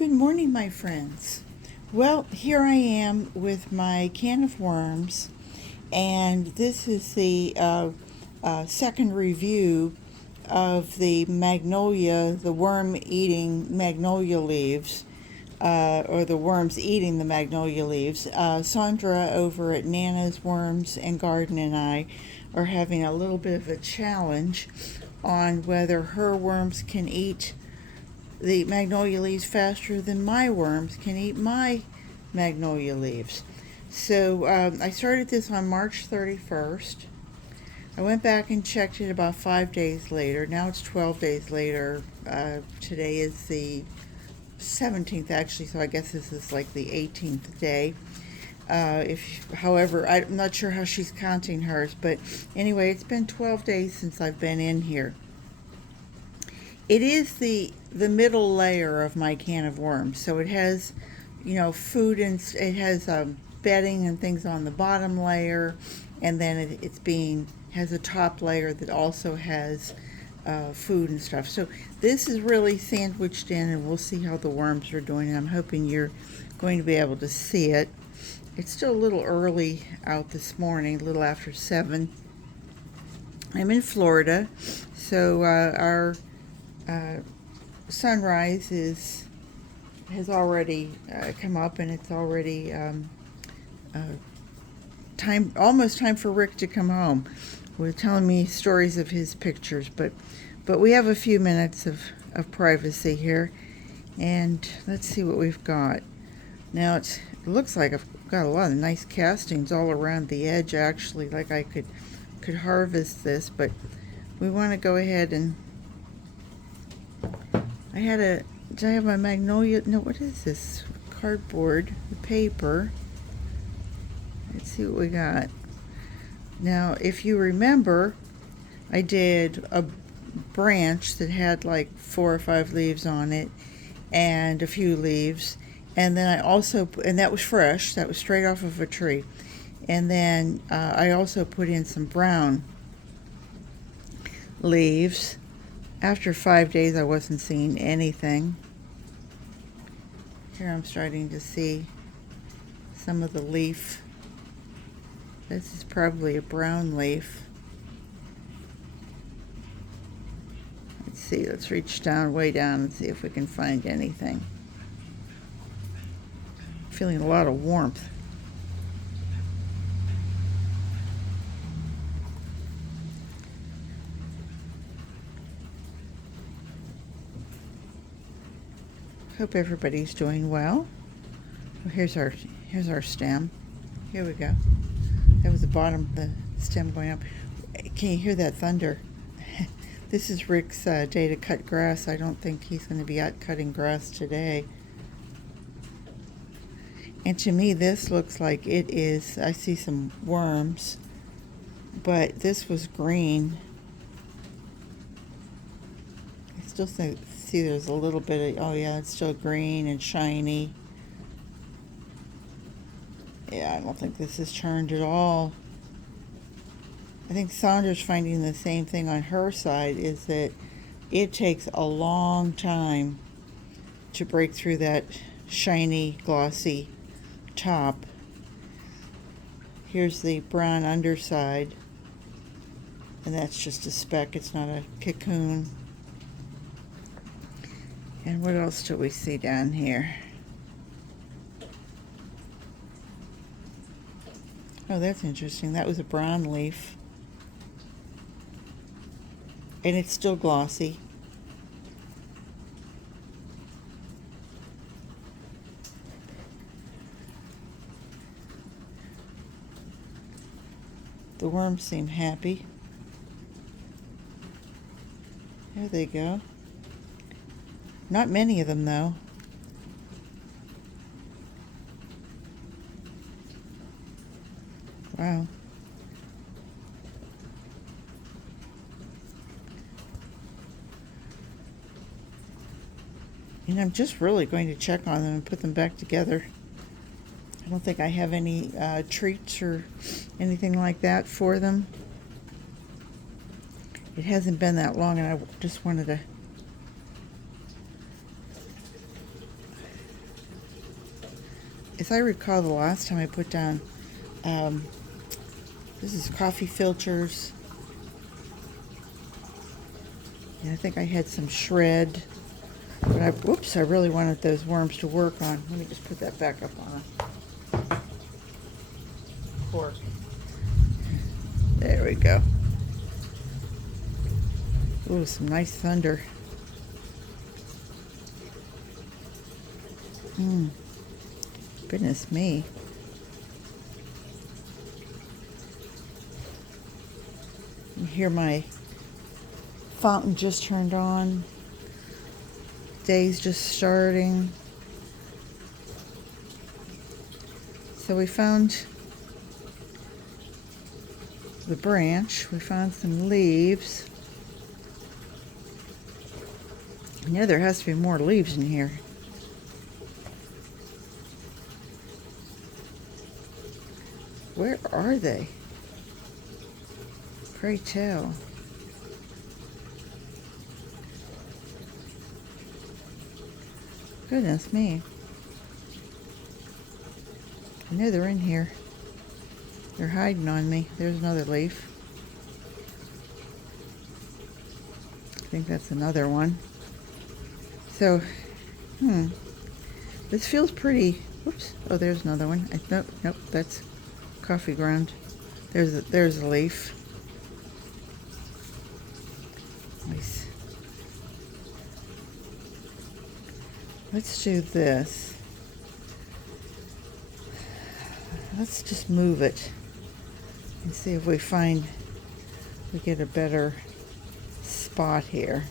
Good morning, my friends. Well, here I am with my can of worms, and this is the second review of the Magnolia, the worm eating magnolia leaves, or the worms eating the magnolia leaves. Sandra over at Nana's Worms and Garden and I are having a little bit of a challenge on whether her worms can eat the magnolia leaves faster than my worms can eat my magnolia leaves. So I started this on March 31st. I went back and checked it about 5 days later. Now it's 12 days later. Today is the 17th actually, so I guess this is like the 18th day. However, I'm not sure how she's counting hers, but anyway, it's been 12 days since I've been in here. It is the middle layer of my can of worms, so it has, food, and it has bedding and things on the bottom layer, and then has a top layer that also has food and stuff. So this is really sandwiched in, and we'll see how the worms are doing, and I'm hoping you're going to be able to see it. It's still a little early out this morning, a little after 7. I'm in Florida, so our sunrise has already come up, and it's already almost time for Rick to come home. We're telling me stories of his pictures, but we have a few minutes of privacy here, and let's see what we've got. Now it looks like I've got a lot of nice castings all around the edge, actually, like I could harvest this, but we want to go ahead and did I have my magnolia? No, what is this? Cardboard, the paper. Let's see what we got. Now, if you remember, I did a branch that had like 4 or 5 leaves on it and a few leaves. And then I also, and that was fresh, that was straight off of a tree. And then I also put in some brown leaves. After 5 days, I wasn't seeing anything. Here I'm starting to see some of the leaf. This is probably a brown leaf. Let's see, let's reach down, way down, and see if we can find anything. I'm feeling a lot of warmth. Hope everybody's doing well. Well, here's our stem. Here we go. That was the bottom of the stem going up. Can you hear that thunder? This is Rick's day to cut grass. I don't think he's going to be out cutting grass today. And to me, this looks like it is, I see some worms, but this was green. I still see there's a little bit of, oh yeah, it's still green and shiny. Yeah, I don't think this is churned at all. I think Sandra's finding the same thing on her side, is that it takes a long time to break through that shiny, glossy top. Here's the brown underside, and that's just a speck, it's not a cocoon. And what else do we see down here? Oh, that's interesting. That was a brown leaf. And it's still glossy. The worms seem happy. There they go. Not many of them, though. Wow. And I'm just really going to check on them and put them back together. I don't think I have any treats or anything like that for them. It hasn't been that long, and I just wanted to as I recall, the last time I put down, this is coffee filters. And I think I had some shred. But I really wanted those worms to work on. Let me just put that back up on a cork. There we go. Ooh, some nice thunder. Goodness me. You hear my fountain just turned on. Day's just starting. So we found the branch. We found some leaves. I know there has to be more leaves in here. Where are they? Pray tell. Goodness me. I know they're in here. They're hiding on me. There's another leaf. I think that's another one. So, this feels pretty. Whoops. Oh, there's another one. Nope, that's coffee ground. There's a leaf. Nice. Let's do this. Let's just move it and see if we get a better spot here.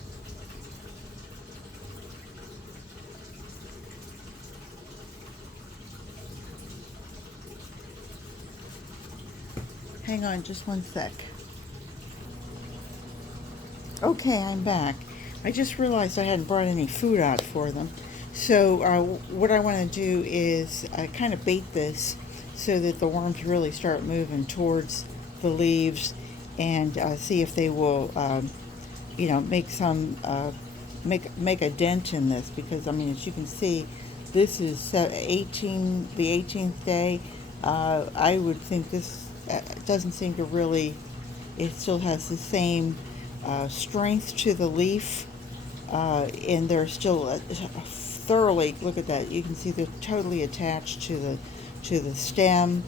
Hang on just one sec. Okay, I'm back. I just realized I hadn't brought any food out for them. So what I want to do is kind of bait this so that the worms really start moving towards the leaves, and see if they will, make some make a dent in this. Because I mean, as you can see, this is the 18th day. I would think this doesn't seem to really. It still has the same strength to the leaf, and they're still thoroughly. Look at that. You can see they're totally attached to the stem.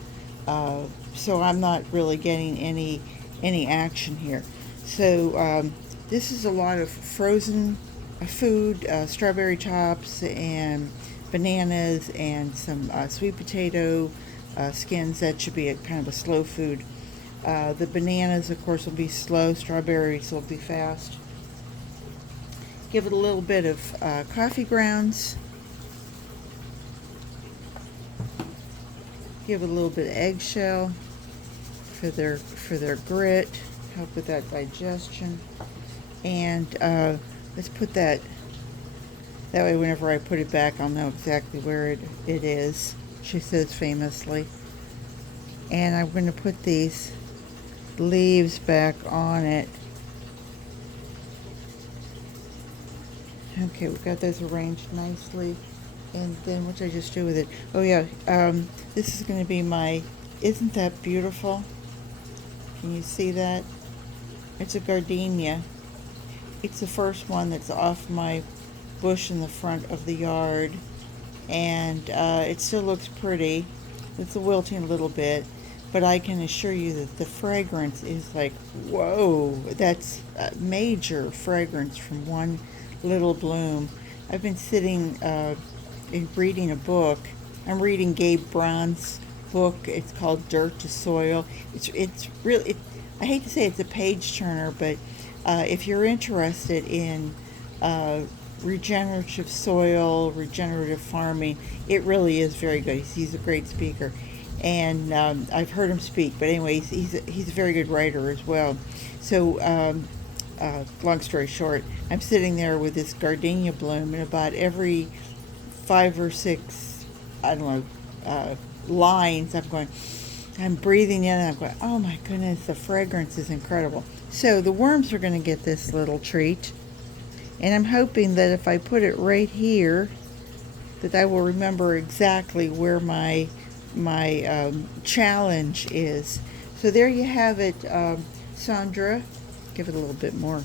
So I'm not really getting any action here. So this is a lot of frozen food, strawberry tops and bananas and some sweet potato skins. That should be a kind of a slow food. The bananas, of course, will be slow. Strawberries will be fast. Give it a little bit of coffee grounds. Give it a little bit of eggshell for their grit, help with that digestion. And let's put that way whenever I put it back, I'll know exactly where it is, she says famously. And I'm going to put these leaves back on it. Okay, we've got those arranged nicely. And then what did I just do with it? Oh yeah, this is going to be my, isn't that beautiful? Can you see that? It's a gardenia. It's the first one that's off my bush in the front of the yard. And it still looks pretty. It's wilting a little bit. But I can assure you that the fragrance is like, whoa, that's a major fragrance from one little bloom. I've been sitting reading a book. I'm reading Gabe Braun's book. It's called Dirt to Soil. It's really, I hate to say it's a page turner, but if you're interested in regenerative soil, regenerative farming, it really is very good. He's a great speaker. And I've heard him speak, but anyways, he's a very good writer as well. So, long story short, I'm sitting there with this gardenia bloom, and about every 5 or 6, I don't know, lines, I'm breathing in, and I'm going, oh my goodness, the fragrance is incredible. So the worms are going to get this little treat, and I'm hoping that if I put it right here, that I will remember exactly where my challenge is. So there you have it, Sandra. Give it a little bit more.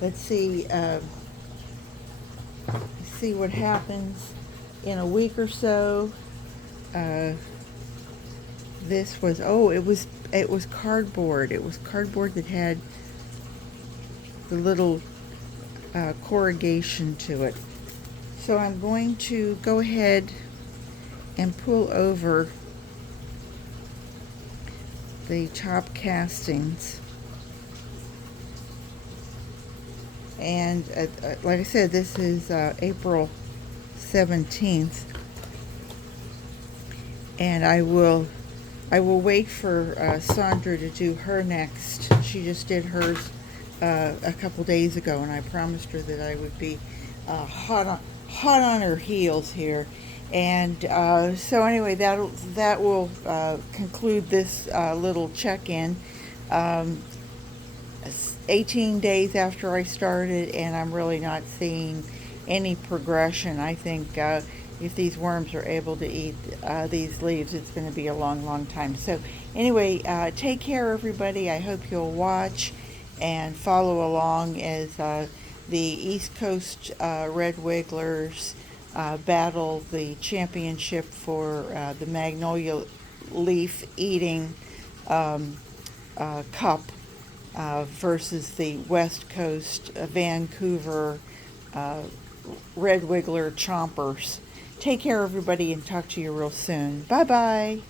Let's see what happens in a week or so. This was it was cardboard. It was cardboard that had the little corrugation to it. So I'm going to go ahead and pull over the top castings. And like I said, this is April 17th. And I will wait for Sandra to do her next. She just did hers a couple days ago, and I promised her that I would be hot on her heels here. And so anyway, that will conclude this little check-in. 18 days after I started, and I'm really not seeing any progression. I think if these worms are able to eat these leaves, it's going to be a long, long time. So anyway, take care, everybody. I hope you'll watch and follow along as the East Coast Red Wigglers battle the championship for the Magnolia leaf eating cup versus the West Coast Vancouver Red Wiggler Chompers. Take care, everybody, and talk to you real soon. Bye-bye.